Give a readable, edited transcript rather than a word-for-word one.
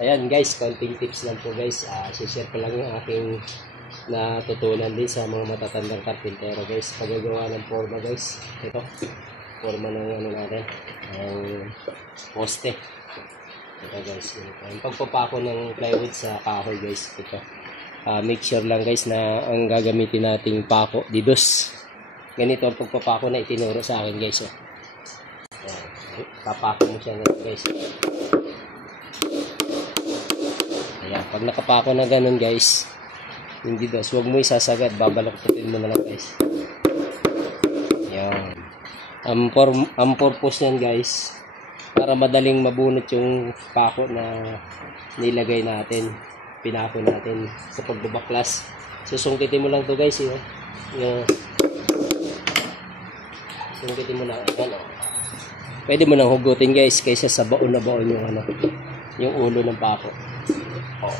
Ayan guys, konting tips lang po guys. Share ko lang yung aking natutunan din sa mga matatandang karpintero guys. Pagagawa ng forma guys. Ito, forma ng ano natin, ang poste. Ito guys, ang pagpapako ng plywood sa kahoy guys. Ito, make sure lang guys na ang gagamitin nating pako, didos. Ganito ang pagpapako na itinuro sa akin guys. Ayan, papako mo siya guys. Ayan, pag nakapako na ganun guys, hindi dos, huwag mo isasagad, babalaktutin mo na lang guys. Ayan. Ang purpose niyan guys, para madaling mabunot yung pako na nilagay natin, pinako natin sa pagbabaklas. Susungkitin mo lang to guys, yun. Sungkitin mo lang, ayan o. Pwede mo nang hugutin guys, kaysa sa baon na baon yung ano, yung ulo ng pako. Oh.